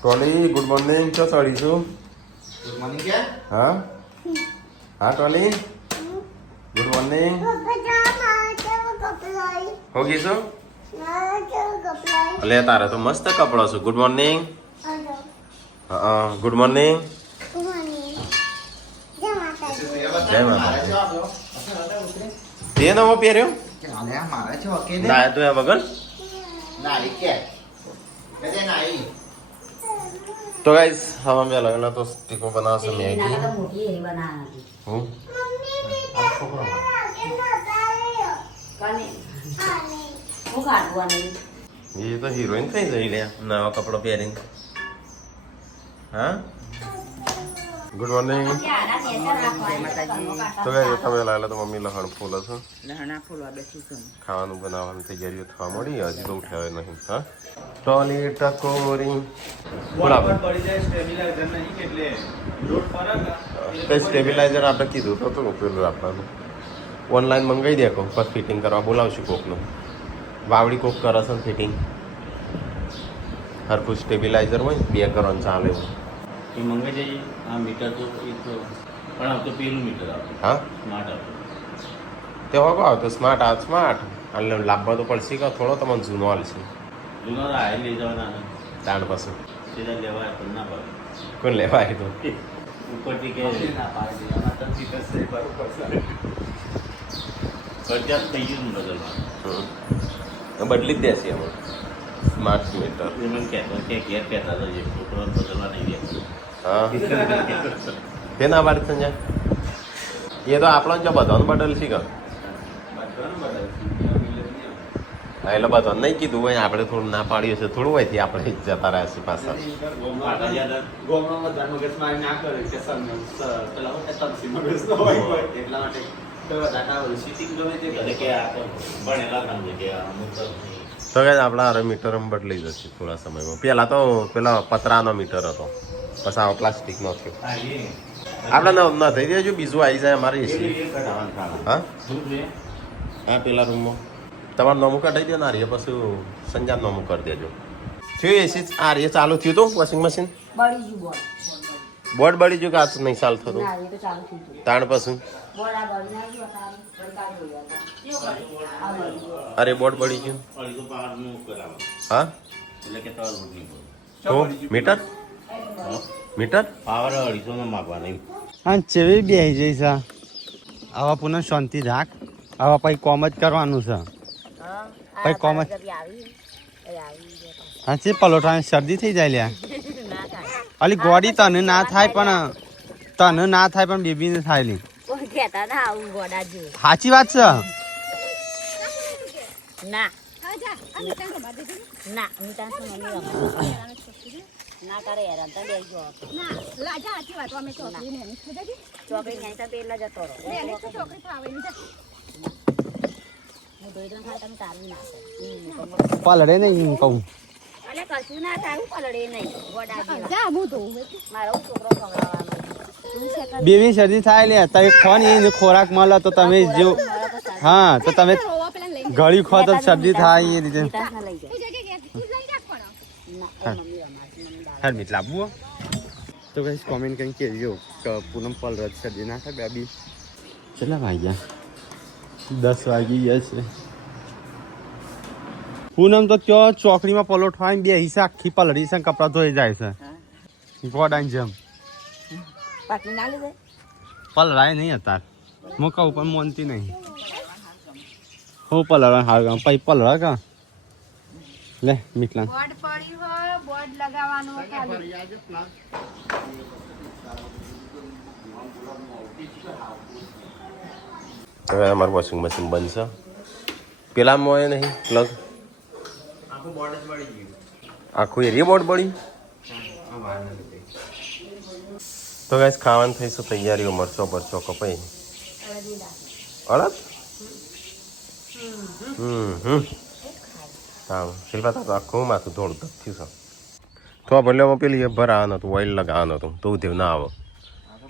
Toli good morning ચો ચડીશું good morning કે હા હા ટોલી ગુડ મોર્નિંગ હો ગીશું લે તારે તો મસ્ત કપડો છે ગુડ મોર્નિંગ હા ગુડ મોર્નિંગ જય માતા તે નવો પહેર્યો મારે છે ઓકે ના તો એ વગર નાઈ કે કદે નાઈ तो गाइस हम हमें लगना तो स्टिको बना से मैगी हूं ये तो हीरोइन થઈ જઈ લે નવા કપડો પહેરીને હા ગુડ મોર્નિંગ તો ગાઈસ તમે લાલા તો મમ્મી લહણ ફૂલ છો લહણા ફૂલવા બેઠી છું ખાવાનું બનાવવાની તૈયારીઓ થવા મળી હજી તો ઉઠ્યા નહીં હા ટોલી ટકોરી બોલા પડી જાય સ્ટેબિલાઇઝર નહીં એટલે લોડ ફરક તે સ્ટેબિલાઇઝર આપણે કીધું તો પેલું આપવાનું ઓનલાઈન મંગાવી દે કોક પર ફિટિંગ કરવા બોલાવશું કોકનું વાવડી કોક કરે છે ફિટિંગ હરખું સ્ટેબિલાઇઝર હોય બે કરવાનું ચાલે એવું એ મંગાઈ જઈએ આ મીટર તો એક તો પણ આવતો પેલું મીટર આવતું હા સ્માર્ટ આવતું તે હોગો આવતો સ્માર્ટ આ સ્માર્ટ એટલે લાવવા તો પડશે કે થોડો તમને જૂનો હાલશે જૂનો આ લઈ જવાના તાણ પાસે સીધા લેવાય પણ ના પાડે કોણ લેવાય તો ઉપરથી કે ના પાડે આમાં તો સીધા સે બરોબર ફરજિયાત થઈ ગયું બદલવાનું બદલી જ દેશે અમે સ્માર્ટ મીટર એમ કહેતો કે ઘેર કહેતા હતા જે છોકરો બદલવા નહીં દે હા તેના બાદ સંજય એ તો આપણો જ બધાનું બદલ છે કે હા એટલે બધા નહીં કીધું હોય આપણે થોડું ના પાડ્યું છે થોડું હોય થી આપણે જતા રહ્યા છે પાછા તો કે આપણા અરે મીટર બદલાઈ જશે થોડા સમયમાં પેલા તો પેલા પતરાનો મીટર હતો પછી આ પ્લાસ્ટિકનો થયો આપણે ના થઈ જાય બીજું આવી જાય અમારે એસી હા હા પેલા રૂમમાં તમારે નોમું કઢાઈ દો ને આર્ય પછી સંજાન નોમું કરી દેજો થયું એસી આર્ય ચાલુ થયું હતું વોશિંગ મશીન બોર્ડ બળી ગયું કે આ નહીં ચાલુ થતું તાણ પછી અરે બોર્ડ બળી ગયું અડધો પાવરનું કરાવો હા એટલે કે તમારે રોડ નહીં પડે તો મીટર મીટર પાવર 250 માં માપવાના હા ચેવી બેસી જઈશ આવા પુનઃ શાંતિ રાખ આવા પછી કોમ જ કરવાનું છે પછી કોમ જ હા ચી પલોઠાની શરદી થઈ જાય લ્યા અલી ગોડી તને ના થાય પણ બેબીને થાય લી સાચી વાત છે પલડે નહીં કહું બેબી શરદી થાય લે તમે ફોન એને ખોરાક મળે તો તમે જો હા તો તમે ગળી ખો તો શરદી થાય એ રીતે હેલ્મેટ લાવવું તો કઈ કોમેન્ટ કરીને કહેજો કે પૂનમ પલરજ શરદી ના થાય બેબી કેટલા વાગ્યા 10 વાગી ગયા છે પૂનમ તો ત્યાં ચોકડીમાં પલોઠો આવીને બે હિસ્સા આખી પલળી છે કપડાં ધોઈ જાય છે ગોડાની જેમ પલળાય નહીં હતા હું કહું પણ મોનતી નહીં હું પલળવા હાર ગામ પછી પલળા કા લે મીઠલા બોર્ડ પડી હોય બોર્ડ લગાવવાનું હવે અમારું વોશિંગ મશીન બંધ છે પેલામાં હોય નહીં પ્લગ આખું એરિયા બોર્ડ બળી તો ગાઈસ ખાવાનું થઈશું તૈયારીઓ મરચો બરચો કપાઈ અડદ હા શિલ્પા તો આખું માથું થોડું થયું છે તો ભલે પેલી ભરાવાનું હતું ઓઇલ લગાવવાનું હતું તો ઉધેવ ના આવો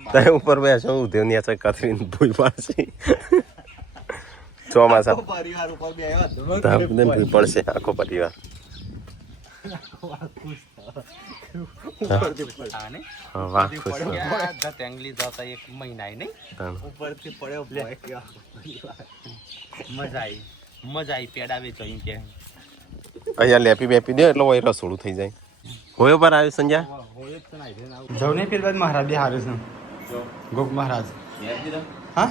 ત્યાં ઉપર બેસો ઉધેવની આ કથરીને ધોઈ પાડશે ચોમાસા પડશે આખો પરિવાર હા, વાહ ખુશ છો. ટેંગલી જતા એક મહિના નહીં તાણ. ઉપરથી પડ્યો મજા આવી પેડા વેચો એમ કે અહીંયા લેપી બેપી દે એટલે વહી રસોડું થઈ જાય. હોય પર આવ્યું સંજ્યા જવું નહીં પેલા મહારાજ બિહાર છે ગોપ મહારાજ હા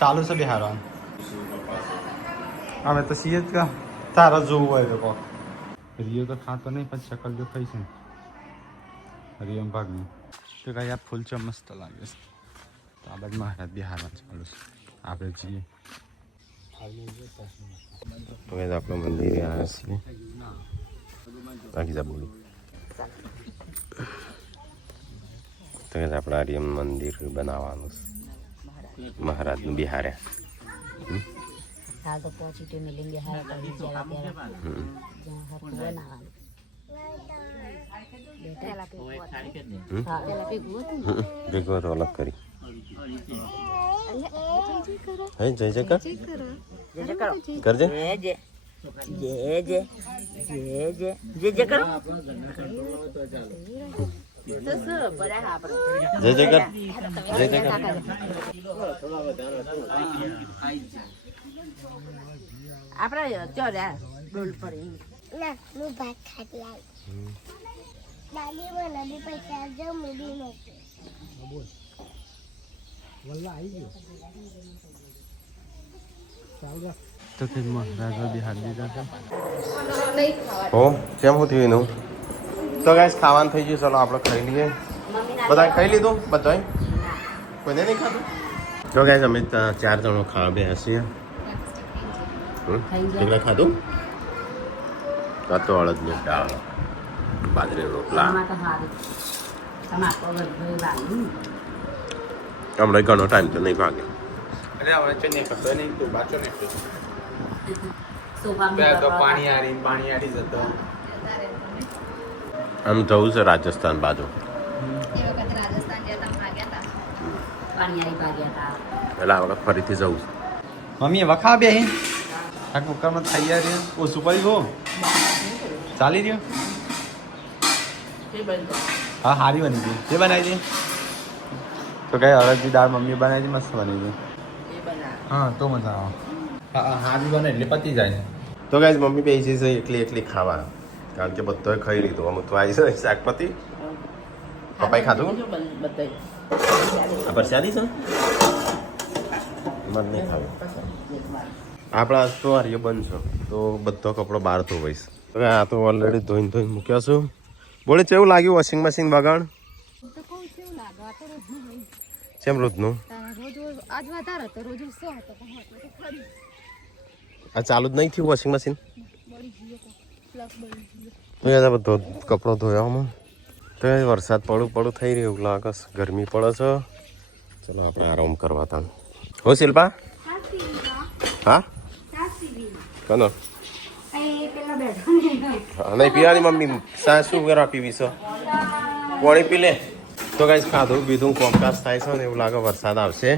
ચાલુ છે બિહારવાનું હવે તો છીએ જ કા તારા જોવું હોય તો કોક રિયો તો ખાતો નહીં પણ શકલ જો ખાઈ છે રિયો ભાગની તો કઈ આ ફૂલ છે મસ્ત લાગે છે તો આ બાજુ મહારાજ બિહારમાં ચાલુ છે આપણે જઈએ તો ગાઈસ આપણે મંદિરે આવ્યા છીએ. બાકી જા બોલી તો ગાઈસ આપણે આર્યમ મંદિર બનાવવાનું છે મહારાજનું બિહારે. हाल तो पहुंची मिलेंगे हर कहीं जगह पे जहाँ हर बनावा बेटा पे ભેગો તો અલગ કરી હે જય જય કર કરજે જે કરો જય જય કર જય જય કર. આપણે ચોર્યા ડોલ પર ના હું ભાત ખાતી આવી દાદી બનાવી પૈસા જો મૂડી નથી તો ફિર મહારાજ બિહાર દીધા છે હો કેમ હું થયું એનું તો ગાઈસ ખાવાનું થઈ ગયું. ચાલો આપણે ખાઈ લઈએ. બધા ખાઈ લીધું બધા કોઈને નહીં ખાધું તો ગાઈસ અમે 4 જણો ખાવા બેસી છીએ. કેટલા ખાધું કાતો અડદની દાળ બાજરી રોટલા હમણાં ઘણો ટાઈમ તો નહીં ભાગે. અરે હવે છે નહીં ખતો નહીં તું બાચો નહીં તો પાણી આડી જતો આમ જવું છે રાજસ્થાન બાજુ એટલે આપણે ફરીથી જવું છે. મમ્મી વખા બે આ કુકરમાં તૈયારી ઓછું પડી ગયું ચાલી રહ્યો હા સારી બની ગઈ તે બનાવી દે તો કઈ અડદની દાળ મમ્મી બનાવી હતી મસ્ત બની ગઈ હા તો મજા આવે હા સારી બને એટલે પતી જાય તો ગાઈસ મમ્મી બેસી છે એકલી ખાવા કારણ કે બધોય ખાઈ લીધું. અમુક તો આવી છે શાકપતિ પપ્પાએ ખાધું આ પરસાદી છે મને નહીં ખાવું. આપણા તો હારીઓ બંધ છે તો બધો કપડો બહાર ધોવાઈશ. તો આ તો ઓલરેડી ધોઈને મૂક્યો છું. બોલે કેવું લાગ્યું વોશિંગ મશીન બગાડ કેમ રોજનું આજ વધારે તો રોજ 100 હતો આ ચાલુ જ નહીં થયું વોશિંગ મશીન તો યાર બધો કપડો ધોયામાં તો વરસાદ પડું થઈ રહ્યું એવું લાગે છે. ગરમી પડે છે. ચલો આપણે આરામ કરવા તા હો શિલ્પા હા કનો નહીં પીવાની મમ્મી શું કરવા પીવી છે પાણી પી લે. તો કાંઈ ખાધું બીધું કોમકાજ થાય છે ને એવું લાગે વરસાદ આવશે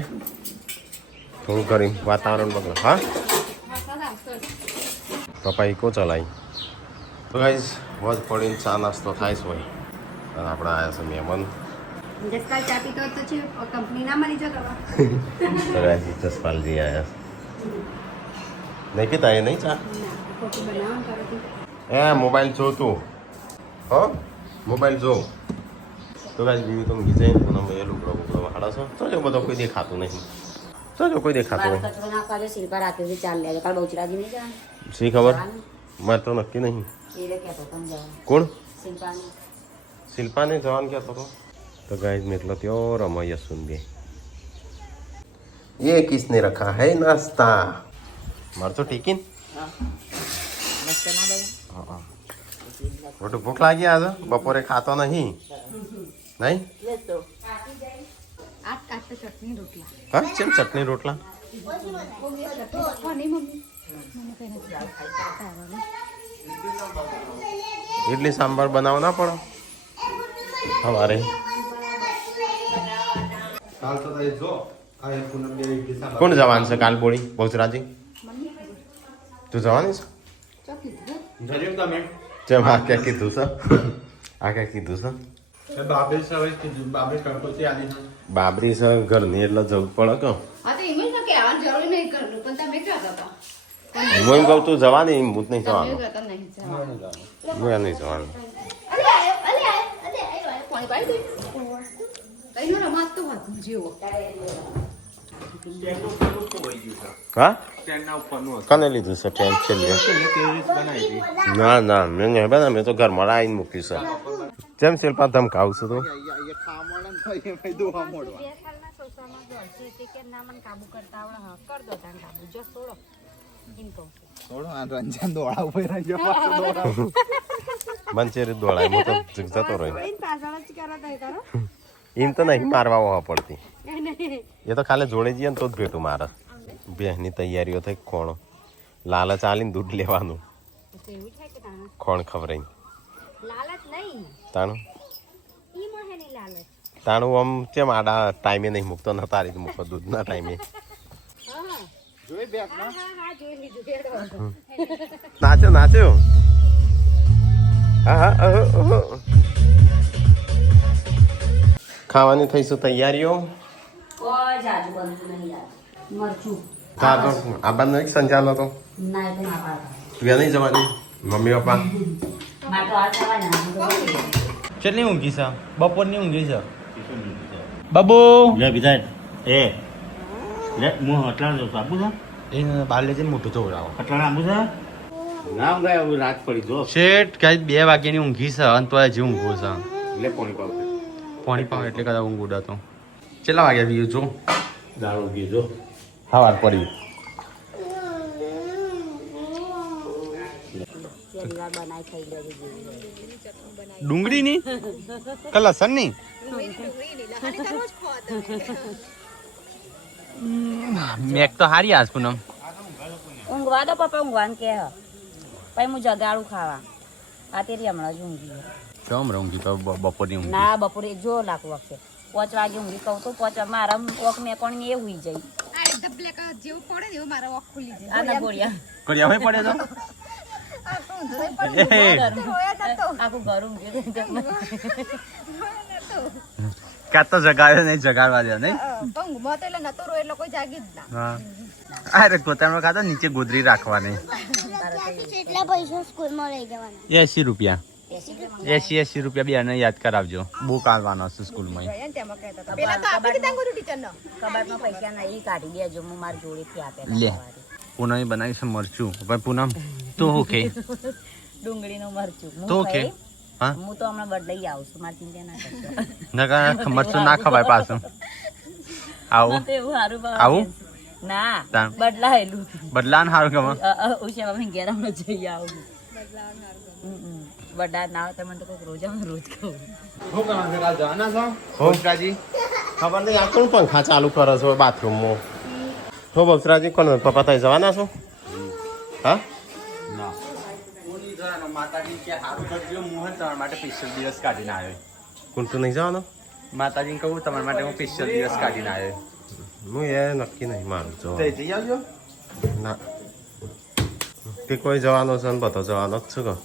થોડું કરી વાતાવરણ બગડે. હા પપ્પા ઇકો ચલાવી તો કાંઈ વધ પડીને ચા નાસ્તો થાય છે હોય અને આપણે આવ્યા છે મહેમાન જસપાલ ચા પીતો તો છે કંપની ના મળી જતો જસપાલજી આવ્યા નહીં પીતા એ નહીં ચા ખોટું બનાવવાનું કરો એ મોબાઈલ જો તું હો મોબાઈલ જો તો કાંઈ બીવી તમે ગીજાઈ પૂનમ એ લુકડો બુકડો હાડા છો તો જો બધો કોઈ દેખાતું નહીં તો જો કોઈ દેખાતું નહીં કચરો નાખવા દે શિલ્પા રાત્રે ચાલ લે કાલ બહુચરાજી નહીં જવાનું શી ખબર મારે તો નક્કી નહીં. એ કહેતો તમે જવાનું કોણ શિલ્પાની શિલ્પાને જવાનું કહેતો હતો તો ગાઈસ મેં એટલો ત્યાં રમૈયા સુન બે ये किसने रखा है नाश्ता मार तो टिकिन મોટું ભૂખ લાગી આજે બપોરે ખાતો નહીં નહીં હા કેમ ચટણી રોટલા ઇડલી સાંભાર બનાવો ના પડો સવારે કોણ જવાનું છે કાલ બોળી બહુચરાજી તું જવાની છે જેમ હા ક્યાં કીધું છે આ કઈ કીધું છે બાબરી સવારે કીધું બાબરી કંકોત્રી આલી છે. બાબરી છે ઘરની એટલે જવું પડે કે હા તો એમ જ કે આવવાની જરૂર નહીં કરવું પણ તમે કહેતા હતા હું એમ કહું તું જવાની હું જ નહીં તમે જવાનું કહેતા નહીં જવાનું. હું એમ નહીં જવાનું પાણી પાઈ દે કઈ નો રમાત તો વાત જેવો હા સ્ટેન્ડના ઉપરનું હતું. કને લીધું છે ટેન્ટ છેલ્લે ના ના મેં નહીં બનાવ્યું. મેં તો ઘરમાં આવીને મૂક્યું છે જેમ શિલ્પા ધમકાવું છું તું કાબુ કરતા આવડે હા કર દો તાન કાબુ જો છોડો એમ કહું છું. થોડું આ રંજન દોડા ઉપર રંજન પાછું દોડા. મંચેરી દોડાય હું તો જતો રહ્યો પાછળ જ કરો તો કરો એમ તો નહીં મારવા હોવા પડતી એ તો ખાલી જોડે જઈએ ને તો જ ભેટું મારે બેહની તૈયારીઓ થઈ ખોણો લાલચ આલીને દૂધ લેવાનું તો એવું થાય કે તાણા ખોણ ખવરાઈ લાલચ નહીં તાણું ઈ મોહેની લાલચ તાણું આમ કેમ આડા ટાઈમે નહીં મૂકતો ન તારી જ મૂકતો દૂધના ટાઈમે હા જોઈ બેક હા હા જોઈ લીધું બેડો નાચ્યો નાચ્યો હા હા ખાવાની થઈશું તૈયારીઓ કોઈ જાજુ બનતું નહીં યાર મરચું આ બાદ નહીં સંચાલો તો ના એ તો ના પાડતા તું નહીં જવાની મમ્મી પપ્પા મારે તો આ થવાના કેટલી ઊંઘી છે બપોરની ઊંઘી છે બાબુ લે બીજા એ લે હું અટલા જઉં છું આપું છે એને બહાર લેજે મોટું ચોવડાવો અટલા આપું છે ના ઊંઘાય હવે રાત પડી જો શેઠ કઈ 2 વાગ્યાની ઊંઘી છે અને તો હજી ઊંઘો છે લે પાણી પાવ પાણી પાવ એટલે કદાચ ઊંઘ ઉડાતો કેટલા વાગ્યા બીજું જો દાળ ઉગી જો સવાર પડી શનિવાર બનાવી ખાઈ લેજો ડુંગળીની કે લસણની મેક તો હારી આજ પૂનમ ઊંઘવા દો પપ્પા ઊંઘવાન કે હ પછી હું જગાડું ખાવા આ તેરી હમણાં જ ઊંઘી કેમ ઊંઘી તો બપોરની ઊંઘી ના બપોરે જો લાખ વાગશે 5 વાગે ઊંઘી કહું તો 5 મારા ઓખ મેં પણ એ હુઈ જાય આ ધબલે કા જેવું પડે ને એવું મારા ઓખ ખુલી જાય આ ના ગોળિયા કર્યા હોય પડે તો આખું ઘર ઊંઘી ગયું કાં તો જગાડે નહીં જગાડવા દે નહીં ઊંઘમાં તો એટલે નતો રો એટલે કોઈ જાગી જ ના હા અરે ગોતામાં ખાતો નીચે ગોદરી રાખવાની કેટલા પૈસા સ્કૂલમાં લઈ જવાના 80 રૂપિયા 80 રૂપિયા બે યાદ કરાવજો બુક આવવાનો છે સ્કૂલમાં તેમાં કહેતા હતા પેલા તો આપી દીધા ગુરુ ટીચર નો કબાટમાં પૈસા નહીં કાઢી દેજો હું મારી જોડેથી આપેલા લે પૂનમ બનાવી છે મરચું ભાઈ પૂનમ તું ઓકે ડુંગળીનું મરચું હું તો ઓકે ખાઈ? હા હું તો હમણાં બદલાઈ આવું છું મારી ચિંતા ના કરજો નકા મરચું ના ખવાય પાછું આવું મને તો એવું સારું ભાવે આવું? છે. ના તાન. બદલાયેલું બદલાન સારું ગમે ઉષા બાપા ઘેર હમણાં જઈ આવું બદલા ના આવે તો મને તો કોઈક રોજ અમે રોજ ખાવું શું કરવાનું છે કાલ જવાના છો હોશરાજી ખબર નહીં આ કોણ પંખા ચાલુ કરે છો બાથરૂમમાં હો બક્ષરાજી કોણ પપ્પા થઈ જવાના છો હા માતાજી કે સારું કરજો મોહન તમારા માટે સ્પેશિયલ દિવસ કાઢીને આવ્યો કોણ તું નહીં જવાનો માતાજીને કહું તમારા માટે હું સ્પેશિયલ દિવસ કાઢીને આવ્યો હું એ નક્કી નહીં મારું તો જવાનું જઈ આવજો ના તે કોઈ જવાનો છે ને બધો જવાનો જ છે કે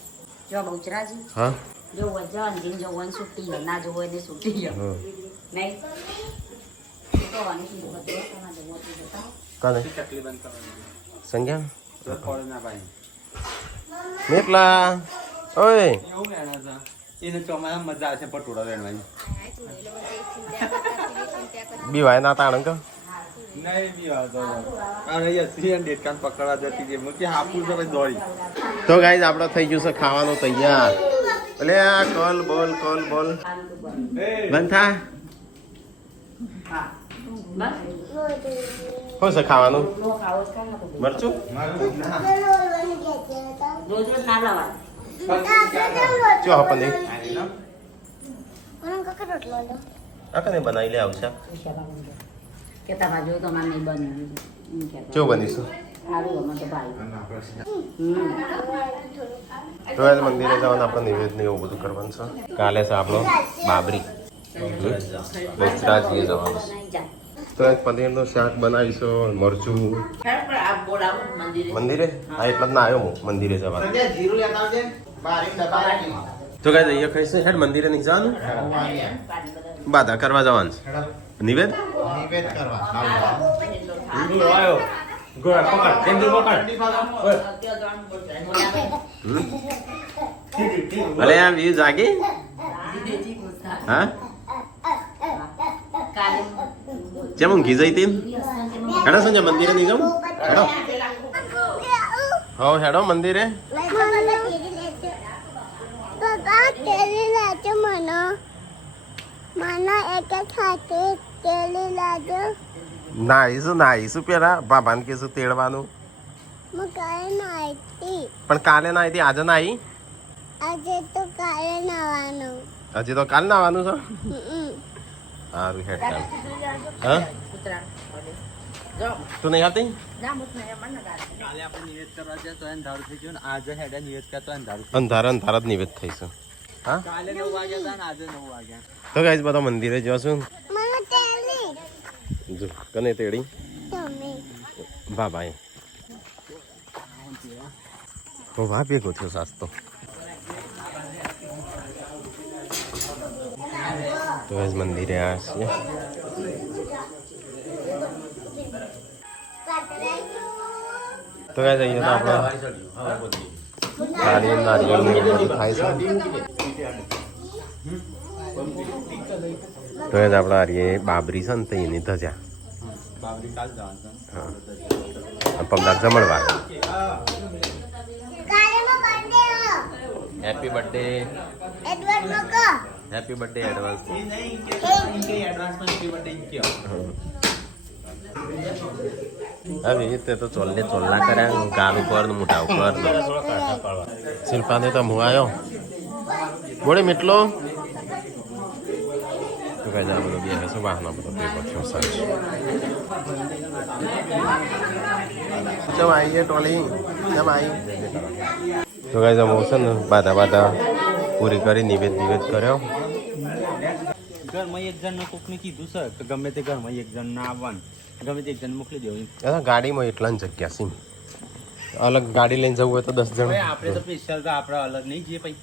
જો બહુચરાજી હા જો વજન દિન જો વન છૂટી હે ના જો હોય ને છૂટી હે હમ. નહીં તો વાની થી બધું તમારે જવું તો જતા કાને ચકલી બંધ કરવાની સંજ્ઞા ફળ ના ભાઈ મેકલા ઓય એવું વેણા છે એને ચોમાસામાં મજા આવશે પટોળા વેણવાની બીવાય ના તાણ કે નહીં બી વાતો અરે યસરી અને ડેટકાન પકડવા જતી જે મોટી હાપુર તો પછી દોડી તો ગાઈઝ આપણે થઈ ગયું છે ખાવાનું તૈયાર એટલે આ કોલ બોલ બંધ થા શું છે ખાવાનું નો ખાવો જ કાંઈ નથી મરચું રોજ રોજ ના લાવવાનું ચો હપને મને કાકા રોટલો લો આ કને બનાવી લે આવશે કે તમારે જો તમારે નહીં બન્યું એમ કહેતા. ચો બનીશું સારું અમે તો ભાઈ તો આજ મંદિરે જવાનું આપણે નિવેદન એવું બધું કરવાનું છે કાલે છે આપણો બાબરી બહુચરાજીએ જવાનું છે નહીં જા તો આજ પનીરનું શાક બનાવીશું મરચું મંદિરે હા એટલે જ ના આવ્યો હું મંદિરે જવાનું જીરું લેતા આવજે બારી ડબ્બા રાખી તો કઈ જઈએ ખાઈશું હેડ મંદિરે નહીં જવાનું બાધા કરવા જવાનું છે નિવેદ નિવેદ કરવા અલે આ વી જાગી હા જેમ ઊંઘી જઈ તી હેડો સંજય મંદિરે નહીં જાઉં હેડો હો હેડો મંદિરે પપ્પા તેલી લાજો મને એક ખાતે તેલી લાજો નાઈશું પેલા બાબાને કીધું તેડવાનું હું કાલે નાઈતી પણ કાલે ના આવી આજે ના આવી આજે તો કાલે નાવાનું હજી તો કાલ ના આવવાનું છે હમ. સારું હેડ હા તું નહીં આવતી કાલે આપણે નિવેદ કરવા જાય તો અંધારું થઈ ગયું ને આજે હેડે નિવેદ કરતો અંધારું અંધારા જ નિવેદ થઈશું હા કાલે 9 વાગ્યા હતા ને આજે 9 વાગ્યા તો ગાઈસ બધા મંદિરે જશું મને તેલી જો કને તેડી તમે બાબાએ તો વા ભેગો થયો સાસ્તો તો ગાઈસ મંદિરે આવ્યા છીએ તો ગાઈસ અહીંયા તો આપણે નારિયેળ થાય છે તો એ આપણે હારીએ બાબરી છે ને તો એની ધજા બાબરી કાલ જવાનું હા પમદાર જમણવાર કાલે નો બર્થડે હેપી બર્થડે એડવર્ડ મકો હેપી બર્થડે એડવાન્સ હવે તે તો ચોલ્લા કર્યા ગાલ ઉપર ને મોટા ઉપર શિલ્પાને તો હું આવ્યો બોલે મીટલો તો કઈ જા બધો બે શું વાહનો બધો ભેગો થયો સાંજ ચમ આવીએ ટોલી કેમ આવી તો કઈ જા છે ને બાધા પૂરી કરી નિવેદ કર્યો ઘરમાં એક જણ કોકને કીધું છે કે ગમે તે ઘરમાં એક જણ ના આવવાનું ગમે તે એક જણ મોકલી દેવું ગાડીમાં એટલા જ જગ્યા છે અલગ ગાડી લઈને જવું હોય તો 10 જણ આપણે તો સ્પેશિયલ તો આપણે અલગ નહીં જઈએ ભાઈ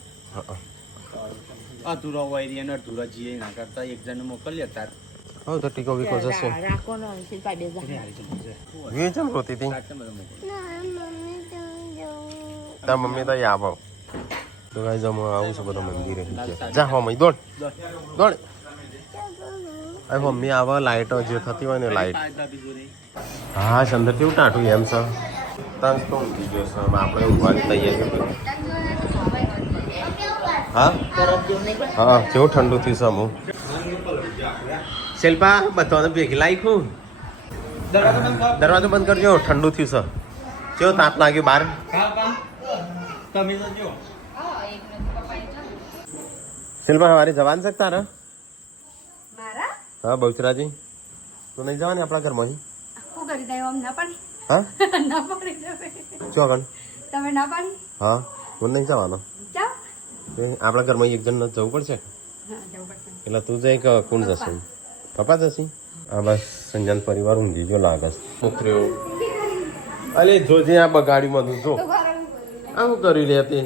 અધૂરો હોય રે અને અધૂરો જઈએ ના કરતા એક જણ મોકલીએ તાર હવે તો ટીકો વીકો જશે રાખો ને શિલ્પા બે જા વી ચમ રોતી હતી ના મમ્મી તમે જાઓ તાર મમ્મી તો આવો તો ગાઈ જમો આવું છું બધો મંદિરે જા હો મય દોડ આ મમ્મી આવો લાઈટો જે થતી હોય ને લાઈટ હા અંદર કેવું ટાટું એમ છે તન તો ઊંઘી ગયો છે આપણે ઊંઘવાની તૈયારી હા હા કેવું ઠંડુ થયું છે અમુક શિલ્પા બધાને ભેગી લાખ્યું દરવાજો બંધ કરજો ઠંડુ થયું છે કેવો તાપ લાગ્યો બહાર તમે તો જો શિલ્પા હવારે જવાનું છે તારા મારા હા બહુચરાજી તું નહીં જવાની આપણા ઘરમાં શું કરી દે આમ ના પાડી હા ના પાડી દેવે ચોગન તમે ના પાડી હા મને નહીં જવાનો જાઓ આપણા ઘરમાં એક જણ જવું પડશે હા જવું પડશે એટલે તું જઈ કે કોણ જશે પપ્પા જશે હા બસ સંજન પરિવાર ઊંઘી જો લાગે છોકરીઓ અલે જોજે આ બગાડીમાં તું જો આ હું કરી લે તે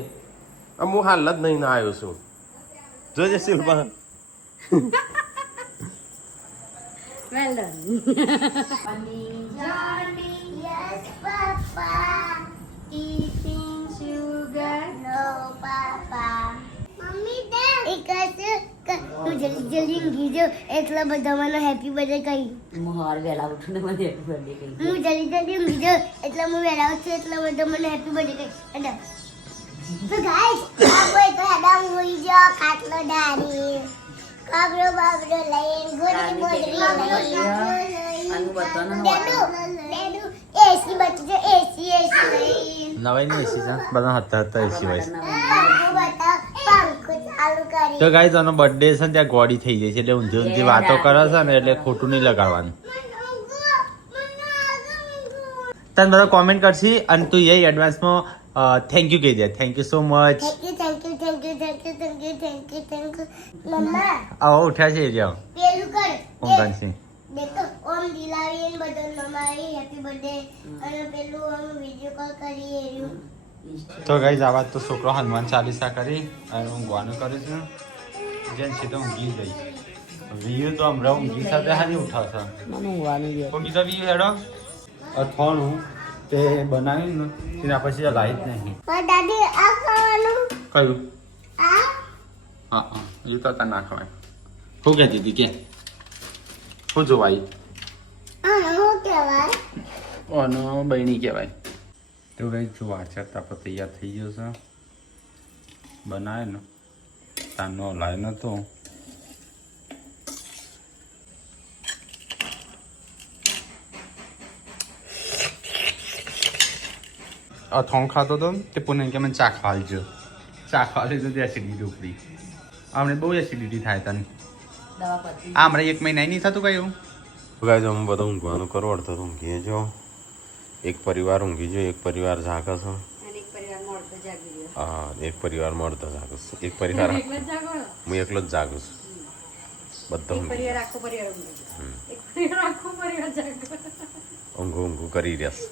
આ હું હાલ જ નહીં ના આવ્યો છું જોજે શિલ્પા વેલ ડન યસ પાપા eating sugar નો પાપા મમ્મી દે એક તું જલ્દી ઊંઘી જો એટલા બધા મને હેપી બર્થડે કહી હું હવાર વહેલા ઉઠું ને મને હેપી બર્થડે કહી હું જલ્દી ઊંઘી જો એટલે હું વહેલા ઉઠું એટલે બધા મને હેપી બર્થડે કહી અને તો ગાઈસ આ કોઈ તો હેડા હોઈ જો ખાટલો ડારી કાબરો બાબરો લઈને ગોરી બોરી લઈને ડેડુ એસી બચી જો એસી લઈને નવાઈ નહીં એસી છે બધા હતા એસી વાઈસ પંખો ચાલુ કરી તો ગાઈસ આનો બર્થડે છે ને ત્યાં ગોડી થઈ જાય છે એટલે ઊંધી વાતો કરે છે ને એટલે ખોટું નહીં લગાડવાનું તને બધા કોમેન્ટ કરશી અને તું એ એડવાન્સમાં થેન્ક યુ કહી દે thank you so much thank you મમ્મા આવો ઉઠ્યા છે એ રહ્યો પેલું કર ઊંઘાનસી દેખો ઓમ દિલાવીને બધો નમારી હેપી બર્થડે અને પેલું ઓમ વિડિયો કોલ કરી એર્યું તો ગઈ આવા તો છોકરો હનુમાન ચાલીસા કરી અને ઊંઘવાનું કરે છે જેમ સીધો ઊંઘી ગઈ વીયુ તો હમણાં ઊંઘી સાથે હાની ઉઠાવશે મને ઊંઘવાનું છે ઊંઘી તો વીયુ હેડો અથાણું તે બનાવ્યું ને તેના પછી લાઈટ નહીં પણ દાદી આ ખાવાનું કયું આ હા હા એ તો તાર ના ખવાય શું કહેતી હતી કે શું જોવાય આ શું કહેવાય ઓનો બહેણી કહેવાય તો ગઈ જો વાચર તાપો તૈયાર થઈ ગયો છે બનાવે ને તારનો લાય નતો અથાણું ખાતો હતો તે પુને કે મને ચાખવા આવજો ચાખવા લીધું તે એસિડિટી ઉપડી હમણાં બહુ એસિડિટી થાય તને દવા પતી આ હમણાં 1 મહિના નહીં થતું કયું ગાય હું બધું ઊંઘવાનું કરવું અડધો તો ઊંઘીએ જો એક પરિવાર ઊંઘી જો એક પરિવાર જાગે છે અને એક પરિવાર મળતો જાગી ગયો હા એક પરિવાર મળતો જાગે છે એક પરિવાર એકલા જ જાગો ને? હું એકલો જ જાગું છું બધા એક ઊંઘી પરિવાર આખો પરિવાર ઊંઘે. એક પરિવાર આખો પરિવાર જાગો ઊંઘું કરી રહ્યા છે